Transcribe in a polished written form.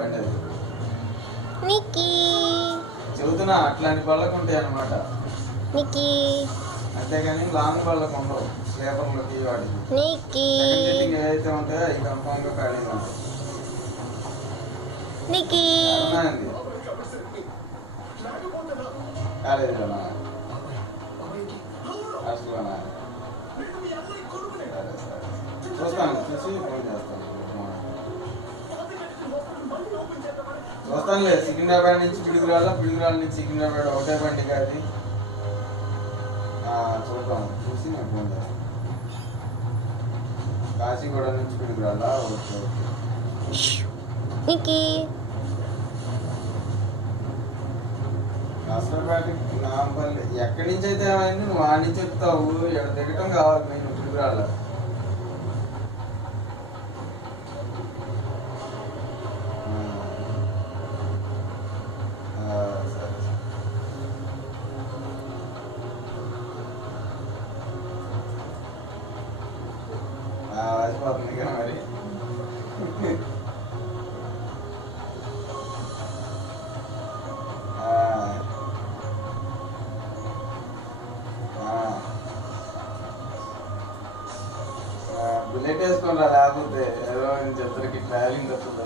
బండి అది. నిక్కీ చెబుతున్నా అట్లాంటి బళ్ళకు ఉంటాయి అన్నమాట. నిక్కీ అంతేగాని లాంగ్ బళ్ళకు ఉండవు. స్లీపర్లకి వాటికి నిక్కీ సెకండ్ సిట్టింగ్ ఏదైతే ఉంటాయో అవి కన్ఫామ్గా ఖాళీగా ఉంటాయి. నిక్కీ అర్థమైంది. కాలేజీలోనా హాస్టల్లోనా? సరే సరే చూస్తాను, చూసి ఫోన్ చేస్తాను. చూస్తానులే. సికింద్రాబాద్ నుంచి పిడుగురాళ్ళ, పిడుగురాళ్ళ నుంచి సికింద్రాబాద్ ఒకటే బండి కాదు. చూద్దాం, చూసి నేను ఫోన్ చేస్తాను. కాశీగూడ నుంచి పిడుగురాళ్ళ. Okay okay. నిక్కీ నర్సరాబాద్కి నాంపల్లి ఎక్కడి నుంచి అయితే ఏమైంది, నువ్వు ఆ నుంచి చెప్తావు. ఇక్కడ దిగటం కావాలి నేను పిడుగురాళ్ళ. సరే వాసిపోతుంది కదా మరి. బుల్లెట్ వేసుకొని రా, లేకపోతే ఏదో చెప్తారు ట్రావెలింగ్ వస్తుంది.